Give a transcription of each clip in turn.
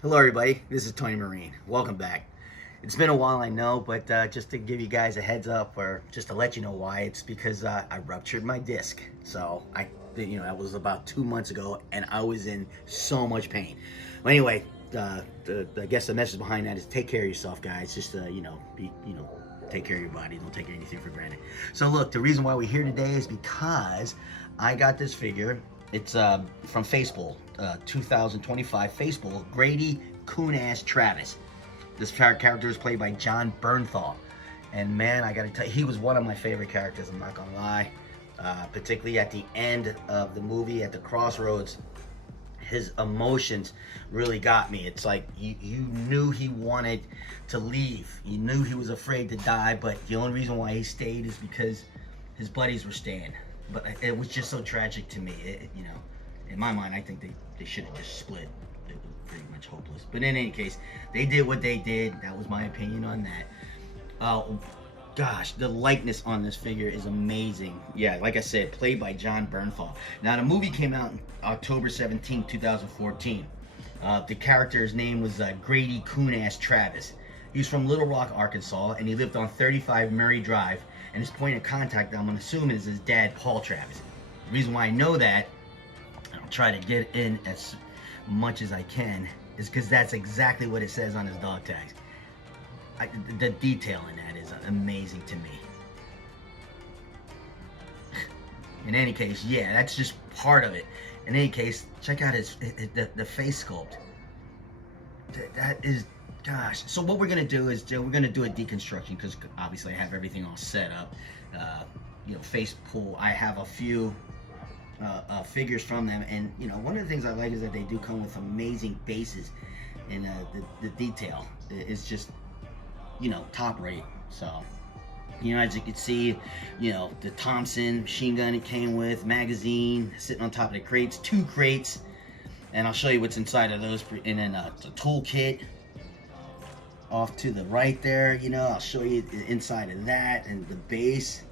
Hello, everybody. This is Tony Marine. Welcome back. It's been a while, I know, but just to give you guys a heads up, or just to let you know why, it's because I ruptured my disc. So that was about 2 months ago, and I was in so much pain. Well, anyway, I guess the message behind that is take care of yourself, guys. Just take care of your body. Don't take anything for granted. So look, the reason why we're here today is because I got this figure. It's from Facepool, 2025 Facepool, Grady Coon Ass Travis. This character is played by Jon Bernthal. And man, I gotta tell you, he was one of my favorite characters, I'm not gonna lie. Particularly at the end of the movie, at the crossroads, his emotions really got me. It's like you knew he wanted to leave. You knew he was afraid to die, but the only reason why he stayed is because his buddies were staying. But it was just so tragic to me. In my mind, I think they should have just split. It was pretty much hopeless. But in any case, they did what they did. That was my opinion on that. Oh, gosh, the likeness on this figure is amazing. Yeah, like I said, played by Jon Bernthal. Now, the movie came out October 17, 2014. The character's name was Grady Coon Ass Travis. He's from Little Rock, Arkansas, and he lived on 35 Murray Drive. And his point of contact, I'm gonna assume, is his dad, Paul Travis. The reason why I know that, and I'll try to get in as much as I can, is because that's exactly what it says on his dog tags. The detail in that is amazing to me. In any case, yeah, that's just part of it. In any case, check out the face sculpt. That is, gosh. So what we're gonna do is we're gonna do a deconstruction because obviously I have everything all set up. Facepool. I have a few figures from them, and one of the things I like is that they do come with amazing bases, and the detail is just top rate. So as you can see, the Thompson machine gun it came with, magazine sitting on top of the crates, 2 crates, and I'll show you what's inside of those, and then the toolkit off to the right there. I'll show you the inside of that, and the base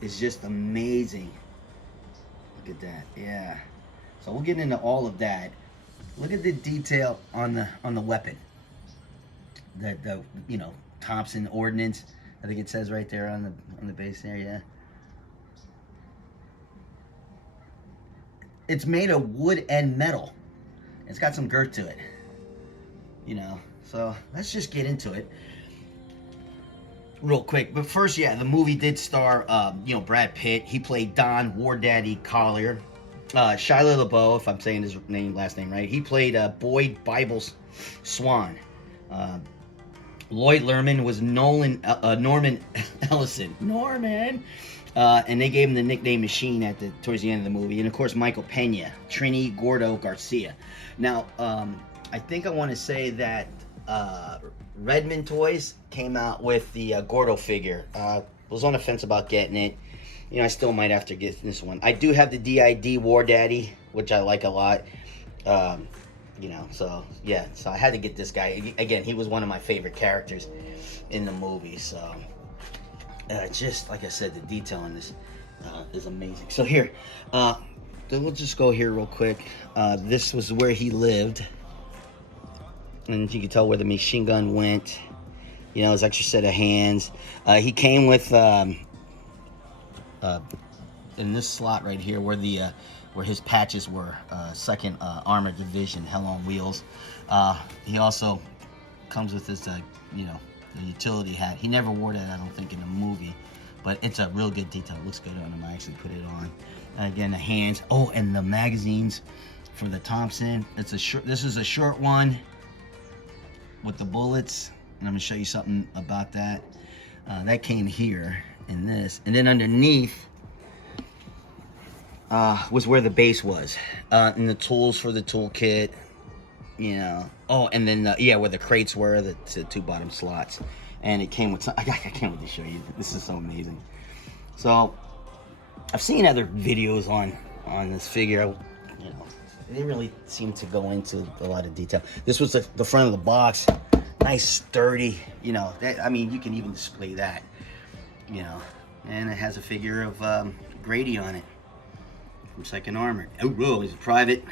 is just amazing. Look at that. Yeah, so we'll get into all of that. Look at the detail on the weapon, the Thompson ordnance. I think it says right there on the base there. Yeah, it's made of wood and metal. It's got some girth to it. So let's just get into it real quick. But first, yeah, the movie did star Brad Pitt. He played Don War Daddy Collier. Shia LaBeouf, if I'm saying his last name right, he played Boyd Bibles Swan. Lloyd Lerman was Norman Ellison. Norman. And they gave him the nickname Machine towards the end of the movie. And of course, Michael Pena, Trini Gordo Garcia. Now, I think I want to say that Redmond Toys came out with the Gordo figure. Was on the fence about getting it. I still might have to get this one. I do have the DID War Daddy, which I like a lot. So yeah, so I had to get this guy. Again, he was one of my favorite characters in the movie. So just like I said, the detail on this is amazing. So here, we'll just go here real quick. This was where he lived, and you can tell where the machine gun went. His extra set of hands. He came with in this slot right here where his patches were, 2nd Armored Division, Hell on Wheels. He also comes with this, the utility hat. He never wore that, I don't think, in the movie, but it's a real good detail. It looks good on him. I actually put it on. Again, the hands. Oh, and the magazines for the Thompson. This is a short one with the bullets, and I'm gonna show you something about that. That came here in this, and then underneath was where the base was, and the tools for the toolkit. Oh, and then where the crates were, the 2 bottom slots, and it came with some, I can't wait to show you. This is so amazing. So I've seen other videos on this figure. They didn't really seem to go into a lot of detail. This was the front of the box, nice sturdy. You can even display that. And it has a figure of Grady on it from 2nd Armored. Oh, he's a private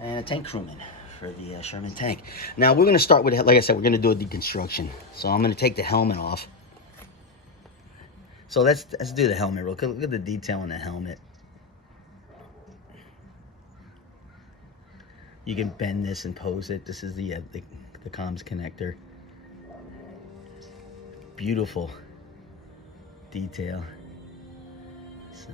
and a tank crewman. for the Sherman tank. Now we're gonna start with, like I said, we're gonna do a deconstruction. So I'm gonna take the helmet off. So let's do the helmet real quick. Look at the detail on the helmet. You can bend this and pose it. This is the comms connector. Beautiful detail. So,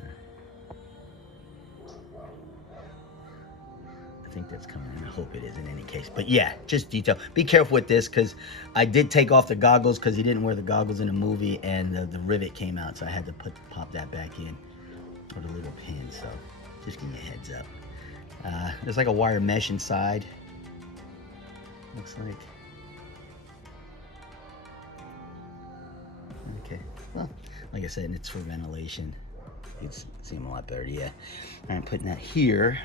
I think that's coming in. I hope it is in any case. But yeah, just detail. Be careful with this because I did take off the goggles because he didn't wear the goggles in the movie, and the rivet came out, so I had to pop that back in with a little pin. So just give me a heads up. There's like a wire mesh inside. Looks like. Okay. Well, like I said, it's for ventilation. You can see them a lot better. Yeah. All right, putting that here.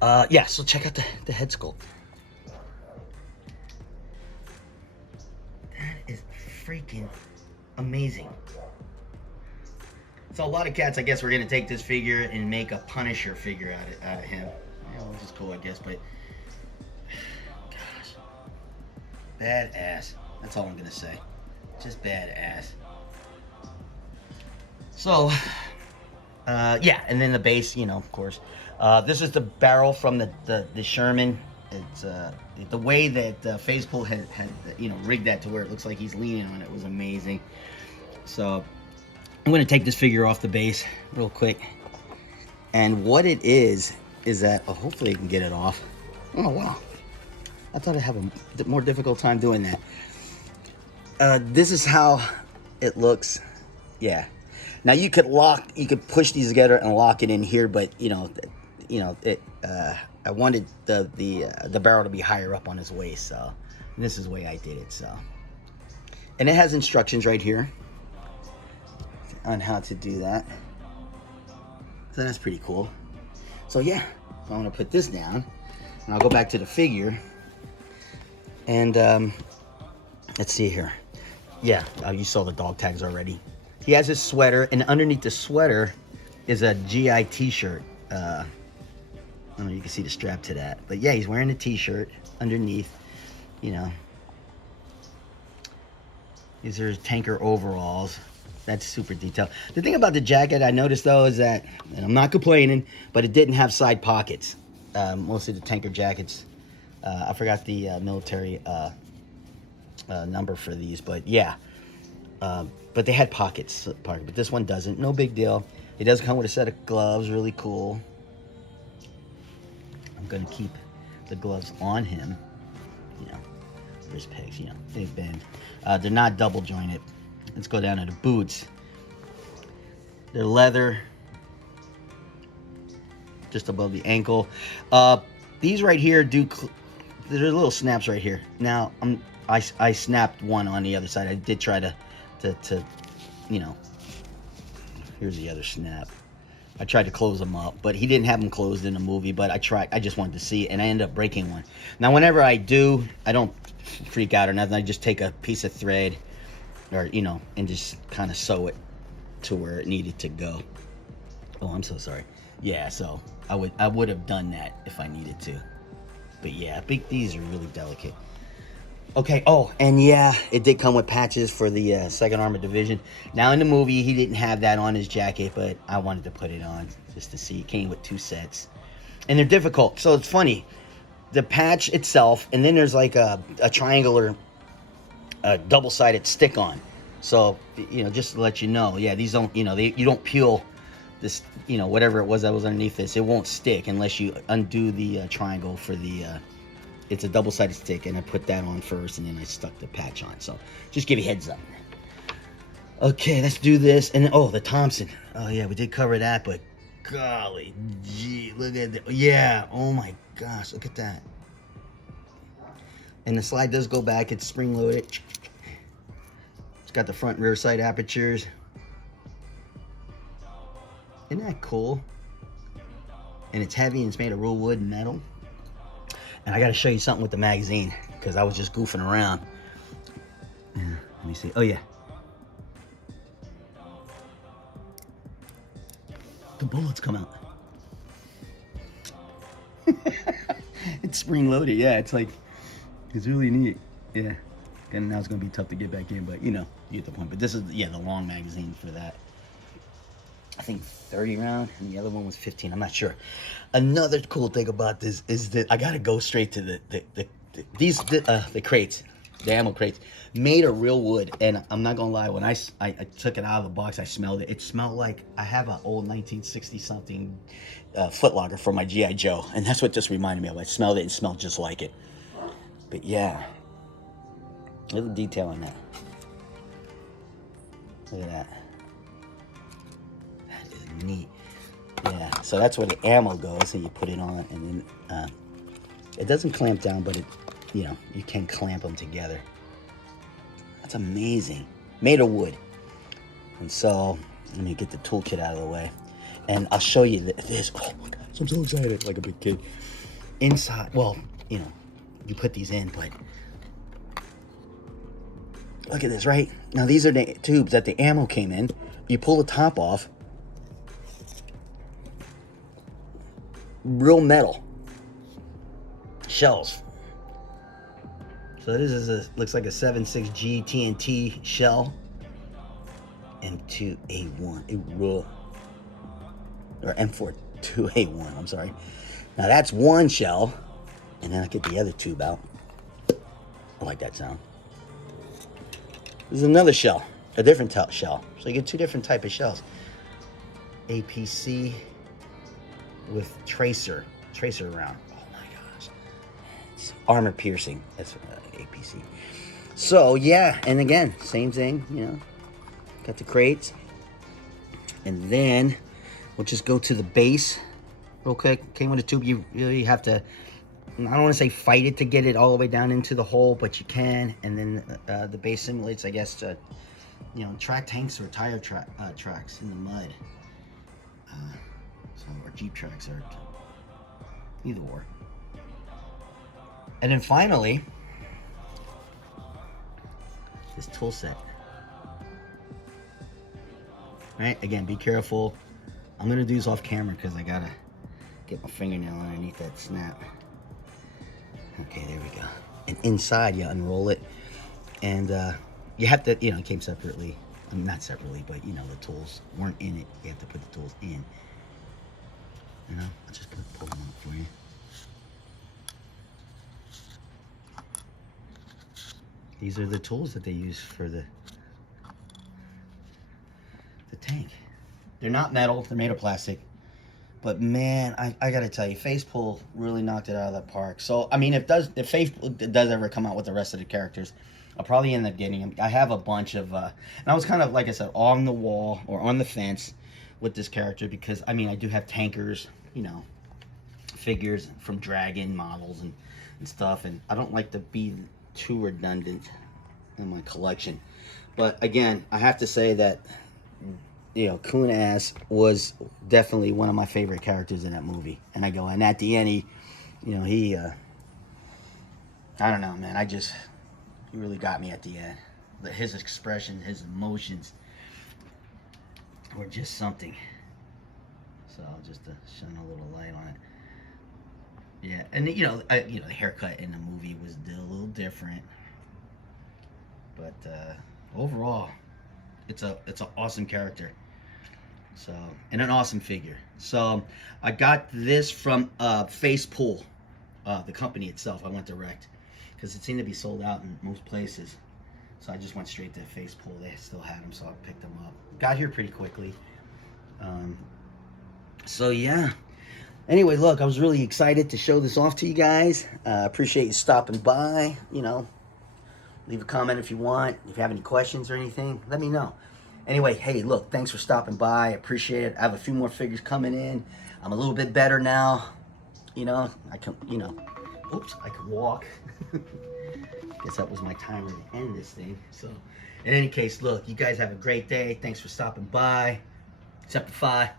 Yeah. So check out the head sculpt. That is freaking amazing. So a lot of cats, I guess, we're gonna take this figure and make a Punisher figure out of him. Yeah, which is cool, I guess. But gosh, badass. That's all I'm gonna say. Just badass. So, yeah, and then the base, you know, of course. This is the barrel from the Sherman. It's the way that Facepool had rigged that to where it looks like he's leaning on it was amazing. So I'm going to take this figure off the base real quick. And what it is that, hopefully I can get it off. Oh, wow. I thought I'd have a more difficult time doing that. This is how it looks. Yeah. Now you could push these together and lock it in here, but I wanted the barrel to be higher up on his waist, so this is the way I did it. So, and it has instructions right here on how to do that. So that's pretty cool. So yeah, so I'm gonna put this down, and I'll go back to the figure, and let's see here. Yeah, you saw the dog tags already. He has his sweater, and underneath the sweater is a GI t-shirt. I don't know, you can see the strap to that. But yeah, he's wearing a t-shirt underneath, you know. These are tanker overalls. That's super detailed. The thing about the jacket I noticed though is that, and I'm not complaining, but it didn't have side pockets. Most of the tanker jackets, I forgot the military number for these, but yeah. But they had pockets, but this one doesn't. No big deal. It does come with a set of gloves, really cool. I'm gonna keep the gloves on him. You know, wrist pegs, you know, they bend. They're not double jointed. Let's go down to the boots. They're leather, just above the ankle. These right here there's little snaps right here. Now, I snapped one on the other side. I did try to you know, here's the other snap. I tried to close them up, but he didn't have them closed in the movie, but I just wanted to see it, and I ended up breaking one. Now, whenever I do, I don't freak out or nothing. I just take a piece of thread, or, you know, and just kind of sew it to where it needed to go. Oh, I'm so sorry. Yeah, so I would have done that if I needed to. But yeah, these are really delicate. Okay, oh, and yeah, it did come with patches for the 2nd Armored Division. Now, in the movie, he didn't have that on his jacket, but I wanted to put it on just to see. It came with 2 sets. And they're difficult, so it's funny. The patch itself, and then there's like a triangular double-sided stick-on. So, you know, just to let you know, yeah, these don't, you know, you don't peel this, you know, whatever it was that was underneath this. It won't stick unless you undo the triangle for the... It's a double-sided stick, and I put that on first, and then I stuck the patch on. So, just give you a heads up. Okay, let's do this. And oh, the Thompson. Oh yeah, we did cover that, but golly, gee, look at that. Yeah, oh my gosh, look at that. And the slide does go back. It's spring-loaded. It's got the front and rear side apertures. Isn't that cool? And it's heavy, and it's made of real wood and metal. And I got to show you something with the magazine, because I was just goofing around. Yeah, let me see. Oh, yeah. The bullets come out. spring loaded. Yeah, it's like, it's really neat. Yeah. And now it's gonna be tough to get back in, but you get the point. But this is, yeah, the long magazine for that. I think 30 round, and the other one was 15. I'm not sure. Another cool thing about this is that I gotta go straight to the crates, the ammo crates, made of real wood. And I'm not gonna lie, when I took it out of the box, I smelled it. It smelled like I have an old 1960 something Foot Locker from my GI Joe, and that's what just reminded me of. I smelled it and smelled just like it. But yeah, little detail on that. Look at that. That is neat. Yeah, so that's where the ammo goes, and you put it on, and then it doesn't clamp down, but it, you can clamp them together. That's amazing. Made of wood. And so, let me get the toolkit out of the way, and I'll show you this. Oh my gosh, I'm so excited, like a big kid. Inside, well, you put these in, but look at this, right? Now these are the tubes that the ammo came in. You pull the top off. Real metal shells. So this is looks like a 7.6G TNT shell. M2A1 or M42A1. I'm sorry. Now that's one shell, and then I get the other tube out. I like that sound. This is another shell, a different shell. So you get two different type of shells. APC with tracer round. Oh my gosh, it's armor piercing. That's APC. So yeah, and again, same thing. Got the crates, and then we'll just go to the base real quick. Came with a tube. You really have to, I don't want to say fight it to get it all the way down into the hole, but you can. And then the base simulates, I guess, track tanks or tire tracks in the mud. Or Jeep tracks, or either or. And then finally, this tool set. Right, again, be careful. I'm gonna do this off camera because I gotta get my fingernail underneath that snap. Okay, there we go. And inside, you unroll it, and you have to, it came separately. I mean, not separately, but the tools weren't in it. You have to put the tools in. I'll just pull them up for you. These are the tools that they use for the tank. They're not metal, they're made of plastic. But man, I gotta tell you, Facepool really knocked it out of the park. So, I mean, if Facepool does ever come out with the rest of the characters, I'll probably end up getting them. I have a bunch of, and I was kind of, like I said, on the wall or on the fence with this character because, I mean, I do have tankers, figures from Dragon models and stuff, and I don't like to be too redundant in my collection. But again, I have to say that Coon Ass was definitely one of my favorite characters in that movie. And at the end, he I don't know, man, he really got me at the end. His expression, his emotions were just something. So just to shine a little light on it. Yeah, and the haircut in the movie was a little different, but overall, it's an awesome character. So, and an awesome figure. So I got this from Facepool, the company itself. I went direct because it seemed to be sold out in most places. So I just went straight to Facepool. They still had them, so I picked them up. Got here pretty quickly. So yeah. Anyway, look, I was really excited to show this off to you guys. Appreciate you stopping by. Leave a comment if you want. If you have any questions or anything, let me know. Anyway, hey, look, thanks for stopping by. I appreciate it. I have a few more figures coming in. I'm a little bit better now. I can, oops, I can walk. Guess that was my timer to end this thing. So, in any case, look, you guys have a great day. Thanks for stopping by. Semper Fi.